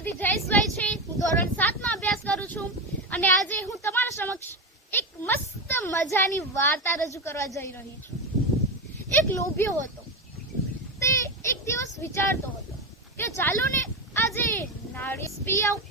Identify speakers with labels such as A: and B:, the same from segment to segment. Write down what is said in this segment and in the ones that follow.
A: નિધિ જયેશભાઈ છે. હું ધોરણ સાતમાં અભ્યાસ કરું છું અને આજે હું તમારા સમક્ષ એક મસ્ત મજાની વાર્તા રજૂ કરવા જઈ રહી છું. એક લોભ્યો હતો. તે એક દિવસ વિચારતો હતો કે ચાલો ને આજે નાળિયેર પી આવું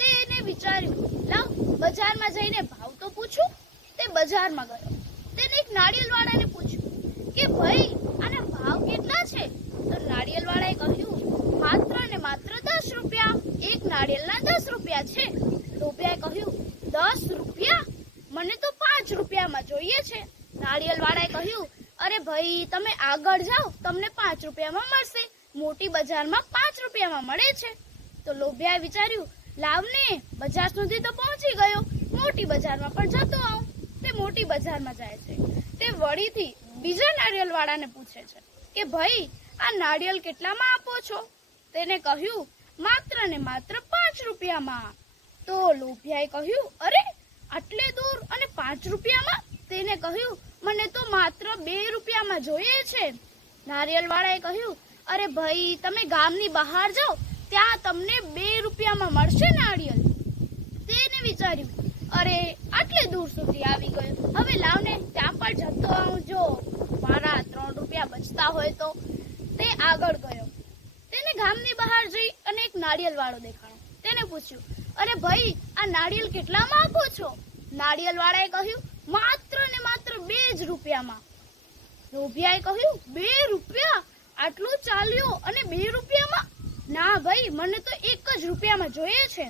A: તેને વિચાર્યું, લાવ, બજારમાં જઈને ભાવ તો પૂછું. તે બજારમાં ગયો. તેને એક નાળિયેરવાળાને પૂછ્યું કે, ભાઈ આના ભાવ કેટલા છે તો નાળિયેરવાળાએ કહ્યું માત્ર ને માત્ર દસ રૂપિયા એક નાળિયેરના દસ રૂપિયા છે. લોભિયાએ કહ્યું, દસ રૂપિયા? મને તો પાંચ રૂપિયામાં જોઈએ છે. નાળિયેરવાળાએ કહ્યું, અરે ભાઈ, તમે આગળ જાઓ, તમને પાંચ રૂપિયામાં મળશે. મોટી બજારમાં પાંચ રૂપિયામાં મળે છે. તો લોભિયાએ વિચાર્યું, લાવને, બજાર સુધી તો પહોંચી ગયો. મોટી બજારમાં પણ જતો આવું. તે મોટી બજારમાં જાય છે. તે વળીથી બીજા નાળિયેરવાળાને પૂછે છે કે, ભાઈ, આ નાળિયેર કેટલામાં આપો છો? તેને કહ્યું માત્ર ને માત્ર પાંચ રૂપિયામાં. તો લોભિયાએ કહ્યું, અરે, આટલે દૂર અને પાંચ રૂપિયામાં? તેને કહ્યું, મને તો માત્ર બે રૂપિયામાં જોઈએ છે. નારિયેલવાળાએ કહ્યું, અરે ભાઈ, તમે ગામની બહાર જાઓ, ત્યાં તમને બે રૂપિયામાં મળશે નાળિયેર તેને વિચાર્યું, અરે, આટલે દૂર સુધી આવી ગયો. હવે લાવને ત્યાં પણ જતો આવું જો મારા ત્રણ રૂપિયા બચતા હોય તો. તે આગળ ગયો. તેને ગામની બહાર જઈ અને એક નાળિયેર વાળો દેખાણો. તેને પૂછ્યું, અરે ભાઈ, આ નાળિયેર કેટલામાં આપો છો? નાળિયેર વાળાએ કહ્યું, માત્ર ને માત્ર બે જ રૂપિયામાં. લોભિયાએ કહ્યું, બે રૂપિયા? આટલું ચાલ્યો અને બે રૂપિયામાં? ના ભાઈ, મને તો એક જ રૂપિયામાં જોઈએ છે.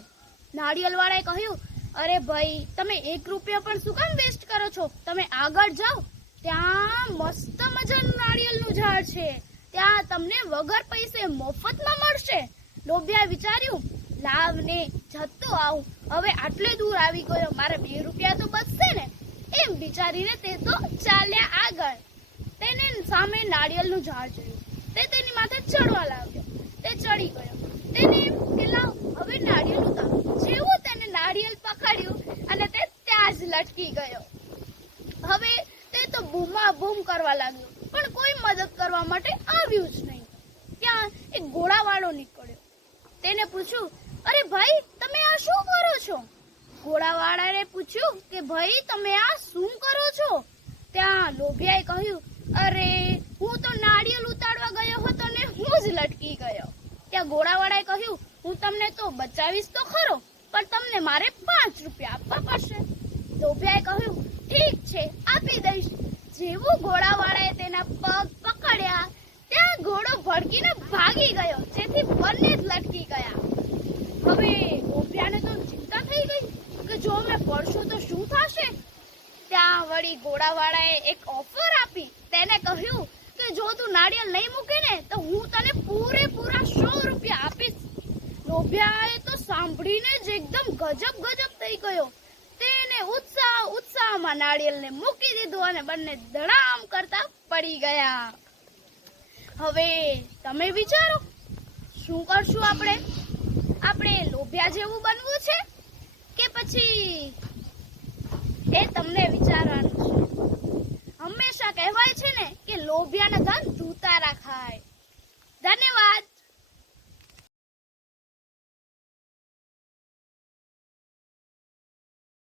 A: નાળિયેર વાળાએ કહ્યું, અરે ભાઈ, તમે એક રૂપિયા પણ શું કામ વેસ્ટ કરો છો? તમે આગળ જાઓ. ત્યાં મસ્ત મજાનું નાળિયેરનું ઝાડ છે. ત્યાં તમને વગર પૈસે મફતમાં મળશે. લોભિયા વિચાર્યું, લાવને જતો આવું. હવે આટલે દૂર આવી ગયો, મારે બે રૂપિયા તો બચશે ને? એમ વિચારીને તે તો ચાલ્યા આગળ. તેને સામે નાળિયેરનું ઝાડ જોયું. તે તેની માથે ચડવા લાગ્યો. તે ચડી ગયો. તેને એમ કે, લાવ, હવે નાળિયેર ઉતારો જેવું તેને નાળિયેર પકડ્યું અને તે ત્યાં જ લટકી ગયો. હવે તે તો બૂમા બૂમ કરવા લાગ્યો. પણ કોઈ મદદ કરવા માટે આવ્યું જ નહીં. ત્યાં એક ઘોડાવાળો નીકળ્યો. તેને પૂછ્યું, અરે ભાઈ, તમે આ શું કરો છો? ઘોડાવાળાએ પૂછ્યું કે, ભાઈ, તમે આ શું કરો છો? ત્યાં લોભિયાએ કહ્યું, અરે, હું તો નાળિયેર ઉતારવા ગયો હતો ને હું જ લટકી ગયો. ત્યાં ઘોડાવાળાએ કહ્યું, હું તમને તો બચાવીશ તો ખરો, પણ તમને મારે પાંચ રૂપિયા આપવા પડશે. લોભિયાએ કહ્યું, ઠીક છે, આપી દઈશ. જેવું ઘોડાવાળાએ તેના પગ પકડ્યા. ત્યાં ઘોડો ભડકીને ભાગી ગયો. જેથી બંને જ લટકી ગયા. હવે લોભિયાને તો ચિંતા થઈ ગઈ કે જો મેં પડશું તો શું થશે? ત્યાં વળી ઘોડાવાળાએ એક ઓફર આપી. તેને કહ્યું કે જો તું નાળિયેર નહીં મૂકે ને, તો હું તને પૂરેપૂરા સો રૂપિયા આપીશ. લોભ્યાએ તો સાંભળીને જ એકદમ ગજબ ગજબ થઈ ગયો. ઉત્સાહમાં નાળિયેરને મૂકી દીધું અને બંને ધડામ કરતા પડી ગયા. હવે તમે વિચારો, શું કરશું આપણે? આપણે લોભિયા જેવું બનવું છે કે પછી એ તમને વિચારવાનું છે? હંમેશા કહેવાય છે ને કે લોભિયાના ધન ધૂતારા ખાય